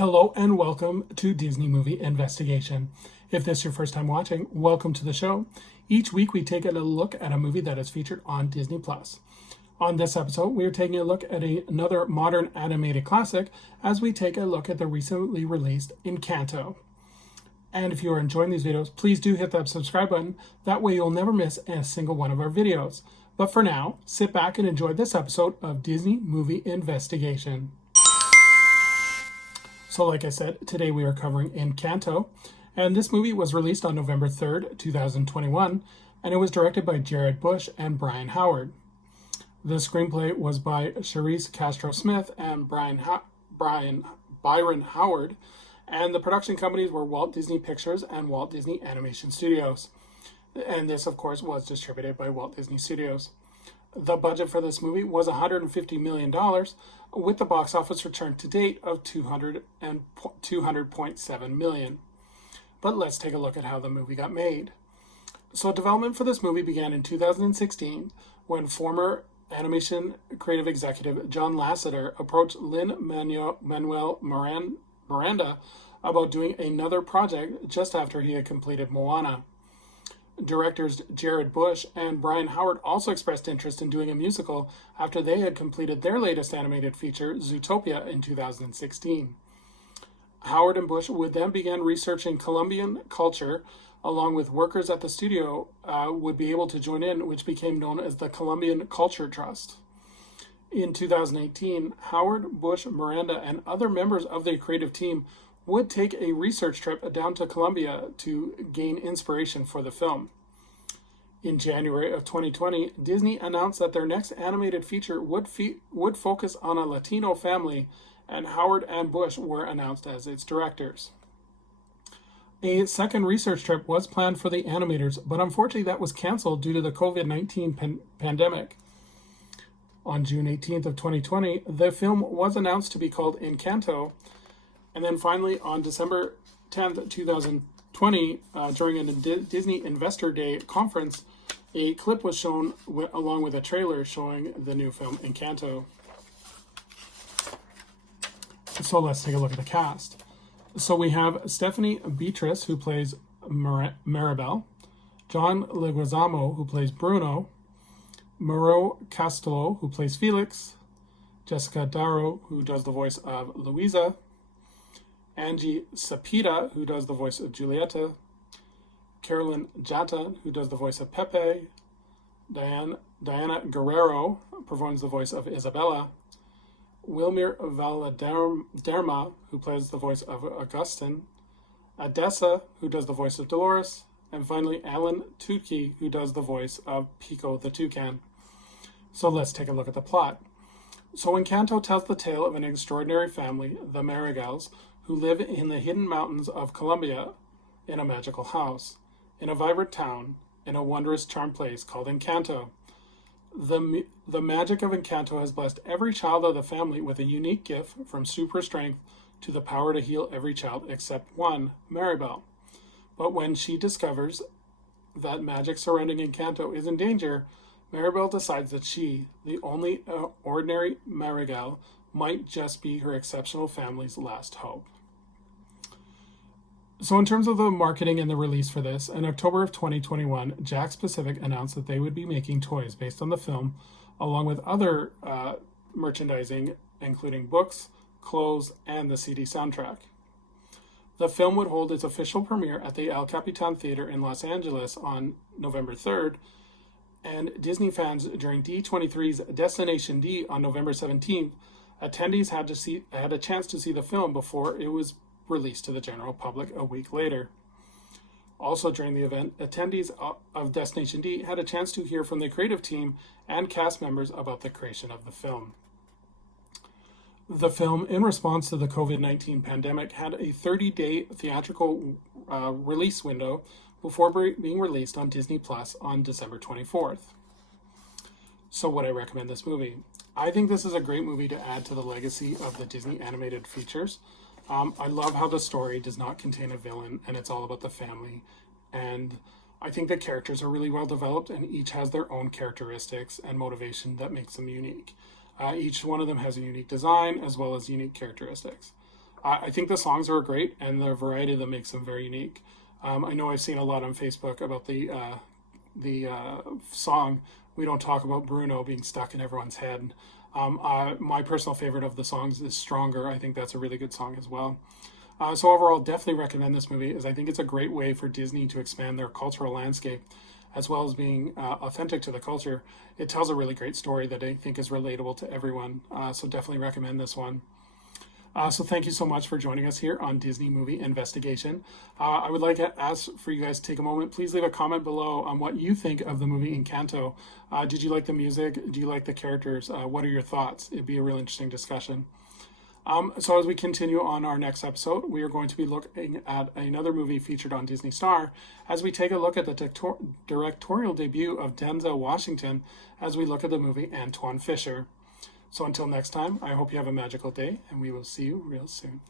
Hello and welcome to Disney Movie Investigation. If this is your first time watching, welcome to the show. Each week we take a look at a movie that is featured on Disney+. On this episode, we are taking a look at another modern animated classic as we take a look at the recently released Encanto. And if you are enjoying these videos, please do hit that subscribe button. That way you'll never miss a single one of our videos. But for now, sit back and enjoy this episode of Disney Movie Investigation. So like I said, today we are covering Encanto, and this movie was released on November 3rd, 2021, and it was directed by Jared Bush and Brian Howard. The screenplay was by Charisse Castro-Smith and Byron Howard, and the production companies were Walt Disney Pictures and Walt Disney Animation Studios. And this, of course, was distributed by Walt Disney Studios. The budget for this movie was $150 million, with the box office return to date of $200.7 million. But let's take a look at how the movie got made. So development for this movie began in 2016 when former animation creative executive John Lasseter approached Lin Manuel Miranda about doing another project just after he had completed Moana. Directors Jared Bush and Brian Howard also expressed interest in doing a musical after they had completed their latest animated feature, Zootopia, in 2016. Howard and Bush would then begin researching Colombian culture, along with workers at the studio would be able to join in, which became known as the Colombian Culture Trust. In 2018, Howard, Bush, Miranda, and other members of the creative team would take a research trip down to Colombia to gain inspiration for the film. In January of 2020, Disney announced that their next animated feature would focus on a Latino family, and Howard and Bush were announced as its directors. A second research trip was planned for the animators, but unfortunately that was canceled due to the COVID-19 pandemic. On June 18th of 2020, the film was announced to be called Encanto. And then finally, on December 10th, 2020, during a Disney Investor Day conference, a clip was shown along with a trailer showing the new film Encanto. So let's take a look at the cast. So we have Stephanie Beatrice, who plays Maribel, John Leguizamo, who plays Bruno, Mauro Castello, who plays Felix, Jessica Darrow, who does the voice of Louisa, Angie Sapita, who does the voice of Julieta, Carolyn Jatta, who does the voice of Pepe, Diana Guerrero performs the voice of Isabella, Wilmer Valderrama, who plays the voice of Augustine, Adessa, who does the voice of Dolores, and finally Alan Tucci, who does the voice of Pico the Toucan. So let's take a look at the plot. So Encanto tells the tale of an extraordinary family, the Marigals, who live in the hidden mountains of Colombia in a magical house, in a vibrant town, in a wondrous charmed place called Encanto. The magic of Encanto has blessed every child of the family with a unique gift, from super strength to the power to heal every child except one, Maribel. But when she discovers that magic surrounding Encanto is in danger, Maribel decides that she, the only ordinary Marigal, might just be her exceptional family's last hope. So in terms of the marketing and the release for this, in October of 2021, Jakks Pacific announced that they would be making toys based on the film, along with other merchandising, including books, clothes, and the CD soundtrack. The film would hold its official premiere at the El Capitan Theater in Los Angeles on November 3rd, and Disney fans during D23's Destination D on November 17th, attendees had a chance to see the film before it was released to the general public a week later. Also during the event, attendees of Destination D had a chance to hear from the creative team and cast members about the creation of the film. The film, in response to the COVID-19 pandemic, had a 30-day theatrical release window before being released on Disney Plus on December 24th. So would I recommend this movie? I think this is a great movie to add to the legacy of the Disney animated features. I love how the story does not contain a villain, and it's all about the family. And I think the characters are really well developed, and each has their own characteristics and motivation that makes them unique. Each one of them has a unique design as well as unique characteristics. I think the songs are great, and the variety of them makes them very unique. I know I've seen a lot on Facebook about the song "We Don't Talk About Bruno" being stuck in everyone's head. My personal favorite of the songs is "Stronger." I think that's a really good song as well. So overall, definitely recommend this movie, as I think it's a great way for Disney to expand their cultural landscape, as well as being authentic to the culture. It tells a really great story that I think is relatable to everyone. So definitely recommend this one. So thank you so much for joining us here on Disney Movie Investigation. I would like to ask for you guys to take a moment. Please leave a comment below on what you think of the movie Encanto. Did you like the music? Do you like the characters? What are your thoughts? It'd be a real interesting discussion. So as we continue on our next episode, we are going to be looking at another movie featured on Disney Star as we take a look at the directorial debut of Denzel Washington as we look at the movie Antoine Fisher. So until next time, I hope you have a magical day, and we will see you real soon.